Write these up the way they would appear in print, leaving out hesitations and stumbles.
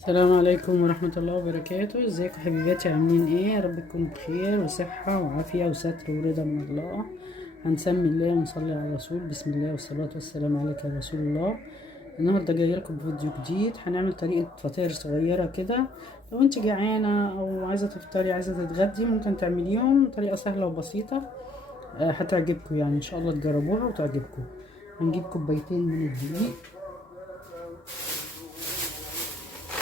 السلام عليكم ورحمة الله وبركاته. ازيكم حبيباتي؟ عاملين ايه؟ يا رب تكونوا بخير وصحة وعافية وستر ورضا من الله. هنسمي الله ونصلي على الرسول. بسم الله والصلاة والسلام عليك يا رسول الله. النهاردة جاية لكم بفيديو جديد. هنعمل طريقة فطاير صغيرة كده. لو انت جعانة او عايزة تفطري، عايزة تتغدي، ممكن تعمليهم. طريقة سهلة وبسيطة. هتعجبكم يعني، ان شاء الله تجربوها وتعجبكم. هنجيب كوبايتين من الدقيق،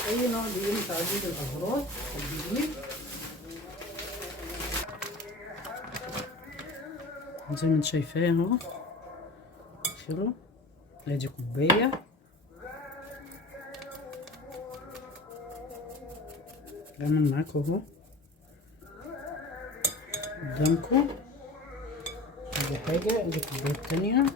اي نوع دقيق انت عايزين الاغراض الدقيق. زي ما انت شايفاه اهو، شيلو. ادي كوبايه. بعمل معاكم اهو قدامكم. ادي حاجه، ادي الكوبايه التانية.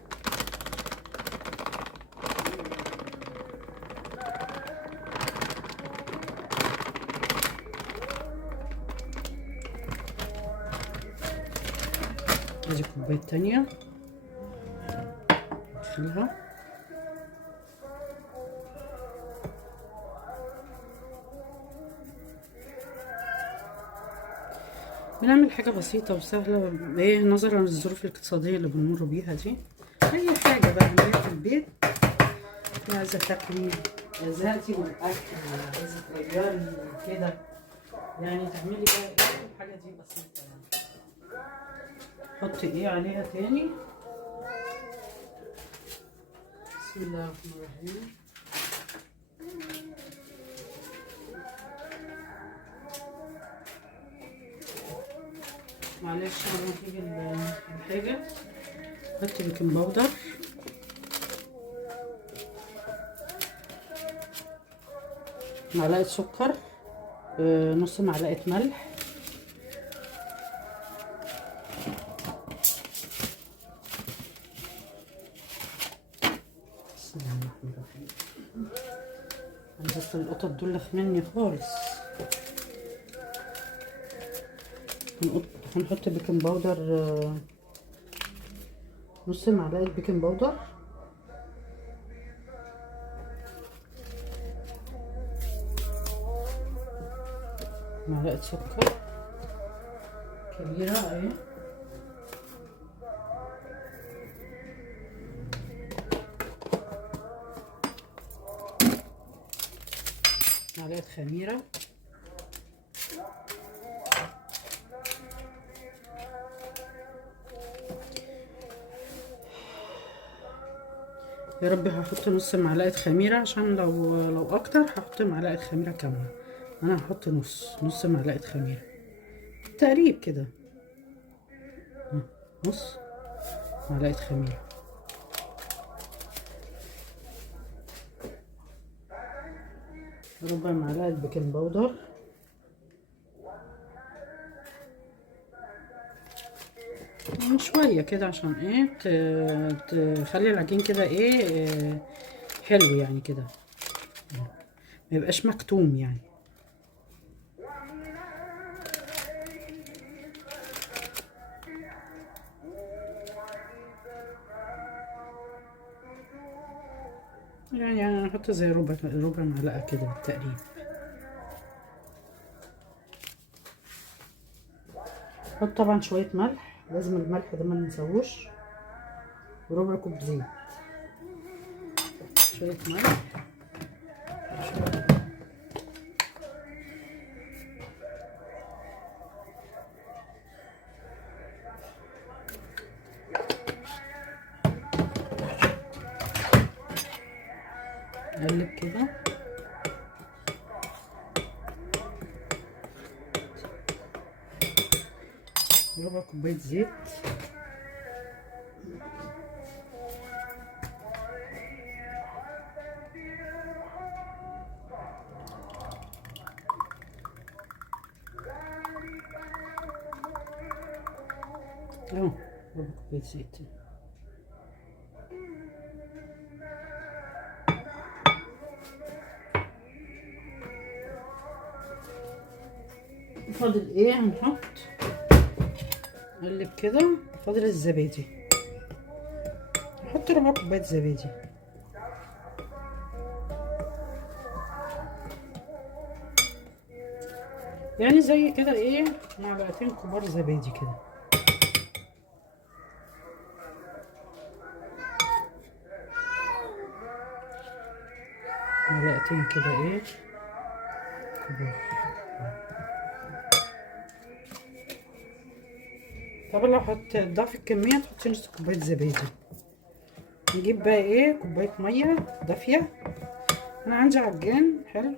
ادي الكوبايه التانية نشيلها. بنعمل حاجه بسيطه وسهله، ايه، نظرا للظروف الاقتصاديه اللي بنمر بيها دي. اي حاجه بقى نعملها في البيت. عايزه تاكلي، زهقتي من الاكل، عايزه تغيري كده، يعني تعملي بقى ايه؟ الحاجه دي بسيطه يعني. حطي ايه عليها تاني؟ بسم الله الرحمن الرحيم. معلش لما تيجي الحاجة، حطي بيكنج باودر، معلقة سكر، نص معلقة ملح، بسم الله الرحمن الرحيم. انا بس القطط دول لخمني خالص. هنحط بيكنج باودر، نص معلقة بيكنج باودر، معلقة سكر كبيرة اهي، معلقة خميرة، يا رب هحط نص معلقة خميرة، عشان لو اكتر هحط معلقة خميرة كاملة. انا هحط نص معلقة خميرة تقريب كده، نص معلقة خميرة. ربع معلقة بيكنج باودر، يعني شوية كده، عشان ايه، تخلي العجين كده ايه، حلو يعني كده، ما يبقاش مكتوم يعني. يعني انا هحط زي ربع معلقة كده تقريبا. حط طبعا شوية ملح، لازم الملح ده ما ننساهوش، وربع كوب زيت. شوية ملح، نقلب كده. ربع كوباية زيت، اهو ربع كوباية زيت. فاضل ايه؟ هنحط، نقلب كده. فاضل الزبادي، نحط ربع كوباية زبادي. يعني زي كده ايه، معلقتين كبار زبادي كده. معلقتين كده ايه كبار. طب لو ضعف الكمية تحطي نص كوباية زبادي. نجيب بقى ايه كوباية مية دافية. انا عندي عجان حلو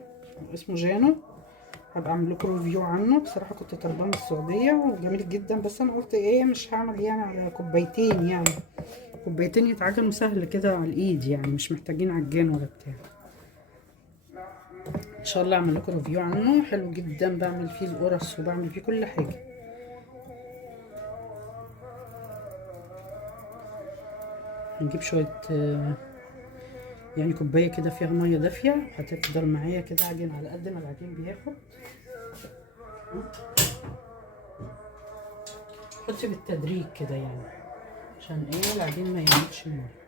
اسمه جانو، هبقى اعمل لكم ريفيو عنه. بصراحة كنت طالباه من السعودية وجميل جدا، بس انا قلت ايه مش هعمل يعني على كوبايتين، يعني كوبايتين يتعجنوا سهل كده على الايد، يعني مش محتاجين عجان ولا بتاع. ان شاء الله اعمل لكم ريفيو عنه، حلو جدا، بعمل فيه القرص وبعمل فيه كل حاجة. هنجيب شوية يعني كوباية كده فيها مية دافية، هتفضل معايا كده عجين على قد ما العجين بياخد. حطي بالتدريج كده يعني عشان ايه العجين ما يعملش معاك.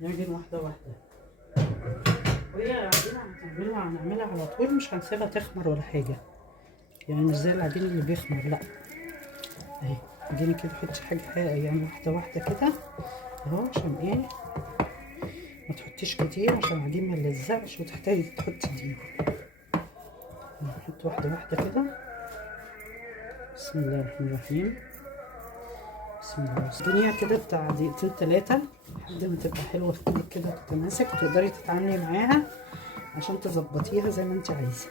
نعجن واحدة واحدة، وهي العجينة هنعملها على طول، مش هنسيبها تخمر ولا حاجة، يعني مش زي العجين اللي بيخمر، لا. اهي اديني كده حطي حاجة يعني واحدة واحدة كده اهو، عشان ايه ما تحطيش كتير عشان العجين ما يلزقش وتحتاجي تحطي دقيق. نحط واحدة واحدة كده. بسم الله الرحمن الرحيم. بسم الله. اسكنيها كده بتاع دقيقتين 3 لحد ما تبقى حلوة في ايدك كده وتتماسك، وتقدري تتعاملي معاها عشان تظبطيها زي ما انت عايزة.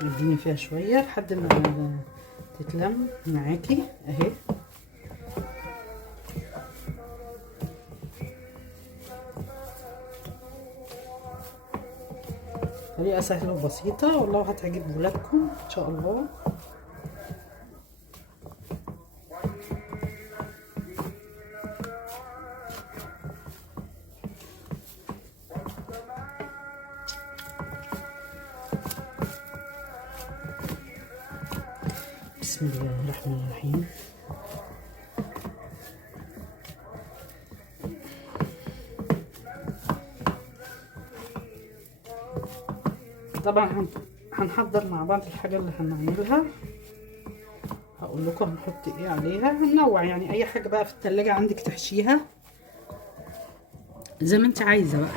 اديني فيها شوية لحد ما تتلم معاكي اهي. طريقة سهلة وبسيطة والله هتعجب ولادكم ان شاء الله. بسم الله الرحمن الرحيم. طبعا هنحضر مع بعض الحاجة اللي هنعملها، هقول لكم هنحط ايه عليها، هننوع يعني اي حاجة بقى في التلاجة عندك تحشيها زي ما انت عايزة بقى.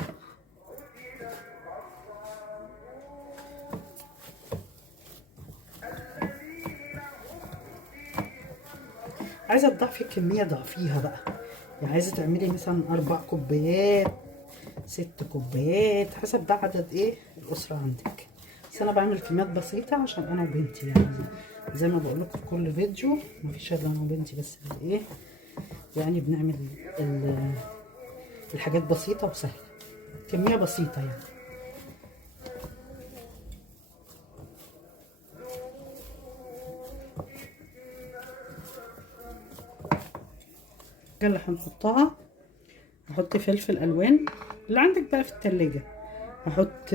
عايزة تضعفي الكمية ضعفيها بقى، يعني عايزة تعملي مثلا 4 كوبايات 6 كوبايات حسب بقى عدد ايه الأسرة عندك، بس انا بعمل كميات بسيطة عشان انا وبنتي، يعني زي ما بقول لكم في كل فيديو مفيش الا انا وبنتي بس اللي ايه يعني بنعمل الحاجات بسيطة وسهلة، كمية بسيطة يعني. اللي هنحطها هحط فلفل الوان اللي عندك بقى في التلاجة، هحط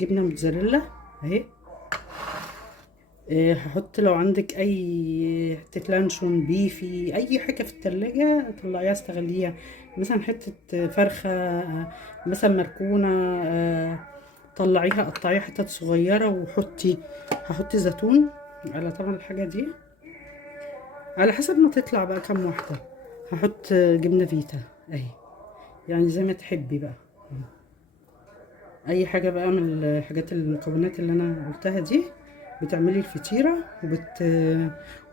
جبنة موتزاريلا اهي، هحط لو عندك اي حتة لانشون بيفي اي حاجة في التلاجة طلعيها استغليها، مثلا حتة فرخة مثلا مركونة طلعيها قطعيها حتت صغيرة وحطي، هحط زيتون على طبعا الحاجة دي على حسب ما تطلع بقى كام واحدة. هحط جبنة فيتا اهي، يعني زي ما تحبي بقى اي حاجة بقى من الحاجات المكونات اللي انا قلتها دي بتعملي الفطيرة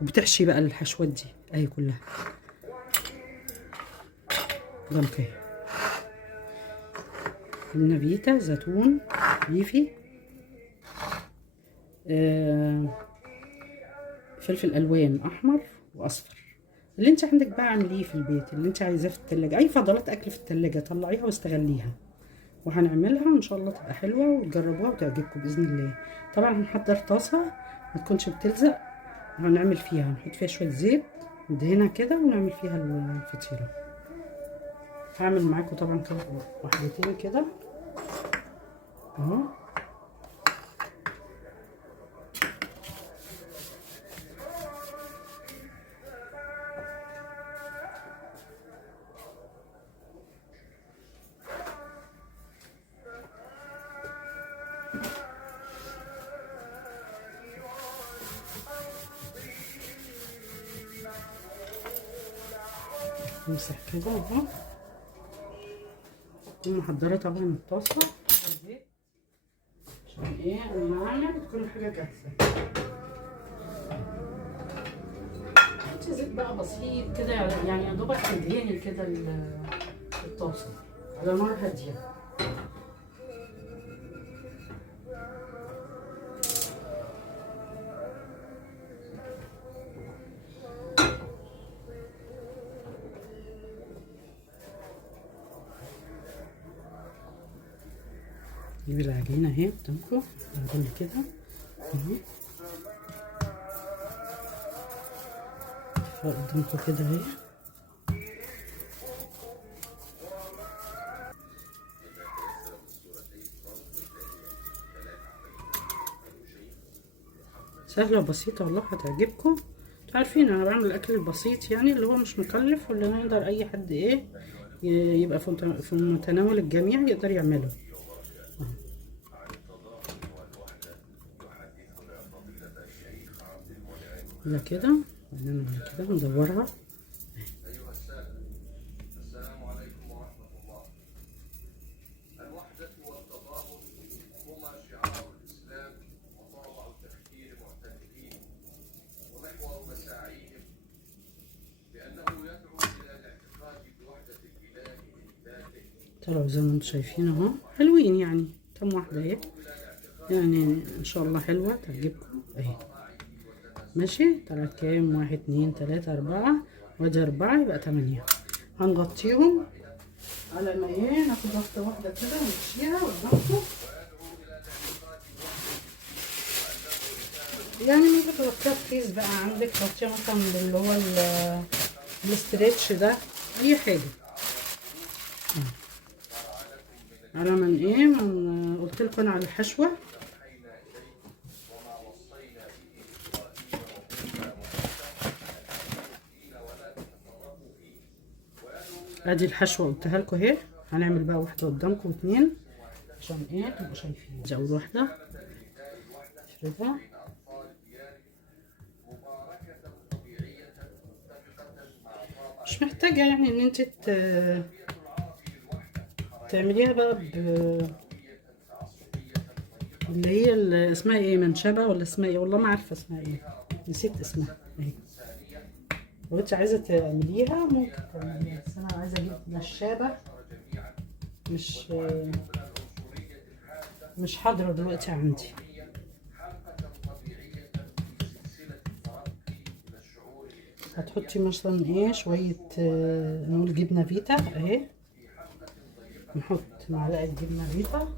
وبتحشي بقى الحشوات دي اهي كلها جنب اهي، جبنة فيتا زيتون بيفي فلفل الوان احمر واصفر، اللي انت عندك بقى اعمليه في البيت، اللي انت عايزاه في التلاجة، اي فضلات اكل في التلاجة طلعيها واستغليها، وهنعملها ان شاء الله تبقى حلوة وتجربوها وتعجبكم باذن الله. طبعا هنحضر طاسة ما تكونش بتلزق، وهنعمل فيها هنحط فيها شوية زيت ندهنها كده ونعمل فيها الفطيرة. هعمل معاكم طبعا كده واحدتين كده اهو. امسح كده اهو. اكون محضره طبعا الطاسه زيت عشان ايه اما اعمل تكون حاجه جاهزه. حطي زيت بقى بسيط كده يعني يا دوبك تدهني كده الطاسه على نار هاديه. نجيب العجينه اهي قدامكم نعمل كده اهي قدامكم كده اهي. سهله وبسيطه والله هتعجبكم. انتوا عارفين انا بعمل الاكل البسيط يعني اللي هو مش مكلف واللي يقدر اي حد ايه يبقى في متناول الجميع يقدر يعمله. ده كده نعمل كده ندورها. أيها السادة، السلام عليكم ورحمة الله. الوحدة والتضامن هما شعار الإسلام وطابع تفكير معتنقين ومحور مساعيهم، لأنه يدعو إلى الاعتقاد بوحدة الإله من ذاته. طلعوا زي ما انتم شايفين اهو حلوين يعني كم واحدة اهي يعني ان شاء الله حلوة تعجبكم اهي. ماشي طلعت كام؟ 1 2 3 4 وادي 4 يبقى 8. هنغطيهم على ما ايه ناخد غطة واحدة كده ونمشيها قدامكم. يعني ممكن تغطيها بكيس بقى عندك، تغطيها مثلا اللي هو الاستريتش ده اي حاجة على من ايه من قلت لكم على الحشوة. ادي الحشوة قلتها لكم اهي. هنعمل بقى واحدة قدامكم اتنين عشان ايه تبقوا شايفين. دي اول واحدة افردها. مش محتاجة يعني ان انت تعمليها بقى اللي هي اللي اسمها ايه منشبة ولا اسمها ايه والله ما عارفة اسمها ايه، نسيت اسمها اهي. لو انت عايزة تعمليها ممكن تعمليها بس انا عايزة اجيب نشابة مش حاضرة دلوقتي عندي. هتحطي مثلا ايه شوية نقول جبنة فيتا اهي. نحط معلقة جبنة فيتا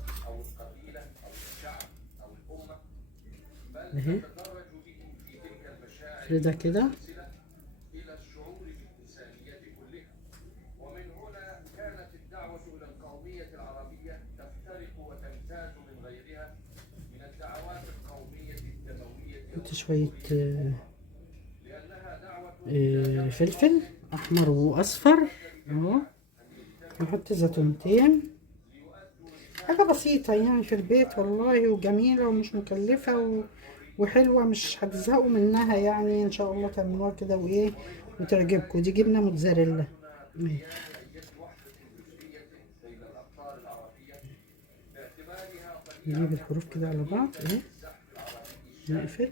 اهي افردها كده. حط شوية فلفل احمر واصفر اهو. نحط زيتونتين، حاجة بسيطة يعني في البيت والله وجميلة ومش مكلفة وحلوة مش هتزهقوا منها يعني ان شاء الله تعملوها كده وايه وتعجبكم. دي جبنة موتزاريلا. نجيب الحروف كده على بعض اهي نقفل.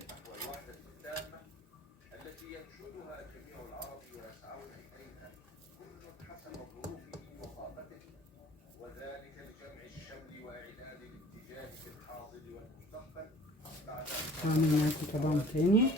هعمل معاكم طبعا تاني.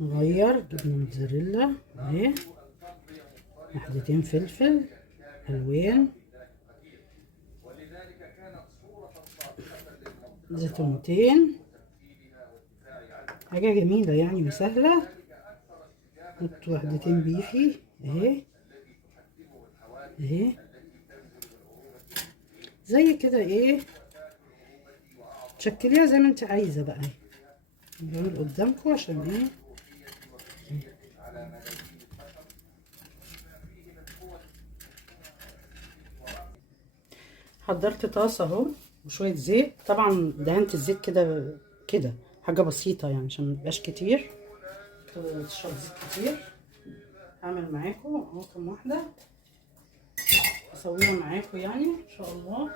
نغير جبنة موتزاريلا اهي، واحدتين فلفل الوان، زيتونتين، حاجة جميلة يعني وسهلة. نحط واحدتين بيفي اهي اهي زي كده ايه تشكليها زي ما انت عايزة بقى اهي. بعمل قدامكم عشان ايه حضرت طاسه اهو وشويه زيت. طبعا دهنت الزيت كده كده حاجه بسيطه يعني عشان ميبقاش كتير تشرب زيت كتير. هعمل معاكم اهو كام واحده اسويها معاكم يعني ان شاء الله.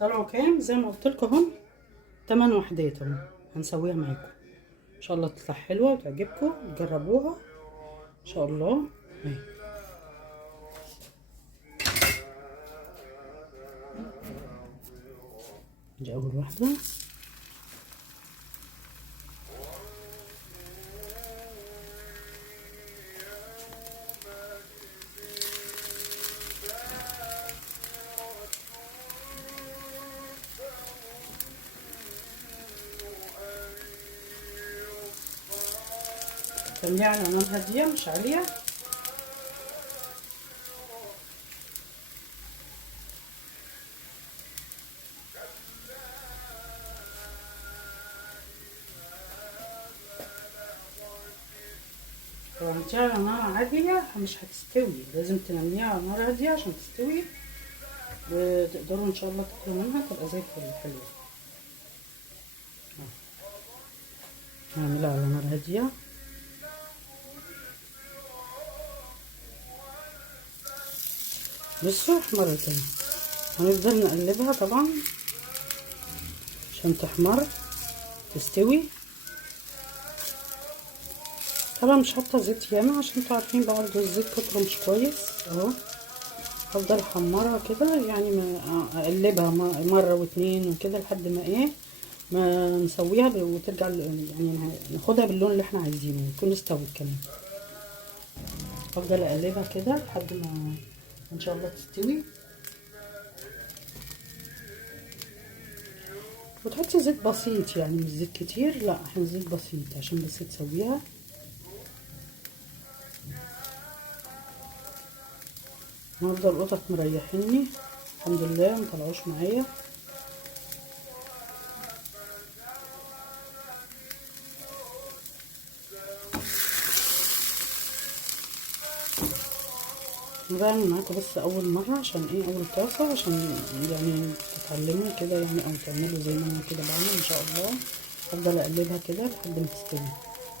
طلعوا كام زي ما قلت لكم اهم 8 وحدات اهو. هنسويها معاكم ان شاء الله تطلع حلوه وتعجبكم تجربوها ان شاء الله. اهي دي اول واحده. تعمليها على نار هاديه مش عاليه. لو عملتيها على نار عاليه مش هتستوي، لازم تعمليها على نار هاديه عشان تستوي وتقدروا ان شاء الله تاكلوا منها تبقى زي الفل حلوه. هعملها على نار هاديه. بصوا احمرت اهي. هنفضل نقلبها طبعا عشان تحمر تستوي. طبعا مش حاطه زيت ياما عشان انتوا عارفين برضه الزيت كتره مش كويس اهو. هفضل احمرها كده يعني ما اقلبها مره واتنين وكده لحد ما ايه ما نسويها وترجع يعني ناخدها باللون اللي احنا عايزينه يكون استوت كمان. هفضل اقلبها كده لحد ما ان شاء الله تستوي. وتحطي زيت بسيط يعني مش زيت كتير، لا احنا زيت بسيط عشان بس تسويها. النهارده القطط مريحيني الحمد لله مطلعوش معايا. بعمل معاكم بس اول مره عشان ايه اول طاسه عشان يعني تتعلموا كده يعني او تعملوا زي ما انا كده بعمل ان شاء الله. افضل اقلبها كده لحد ما تستوي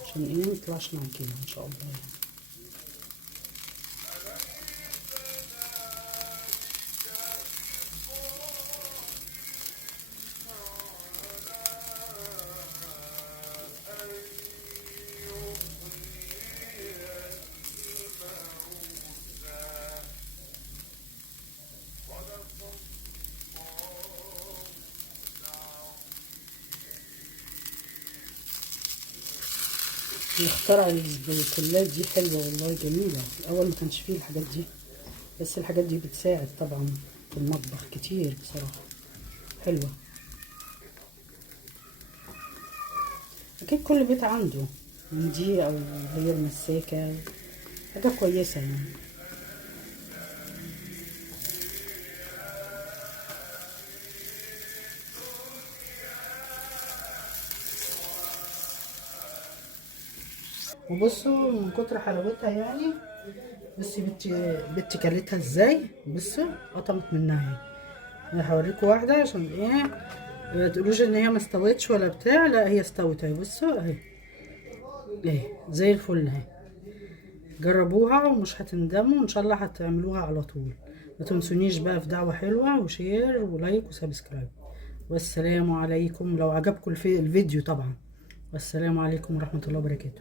عشان ايه ميطلعش معجنه ان شاء الله يعني. اللي اخترع البقولات دي حلوه والله جميله. الاول ما كانش فيه الحاجات دي بس الحاجات دي بتساعد طبعا في المطبخ كتير بصراحه حلوه. اكيد كل بيت عنده من دي او هي المساكه حاجه كويسه يعني. وبصوا من كتر حلاوتها يعني بصي بنتي كلتها ازاي. بصوا قطمت منها اهي. انا هوريكم واحده عشان ايه ما تقولوش ان هي ما استوتش ولا بتاع، لا هي استوت اهي. بصوا اهي اهي زي الفل اهي. جربوها ومش هتندموا ان شاء الله هتعملوها على طول. ما تنسونيش بقى في دعوه حلوه وشير ولايك وسبسكرايب. والسلام عليكم لو عجبكم الفيديو طبعا. والسلام عليكم ورحمه الله وبركاته.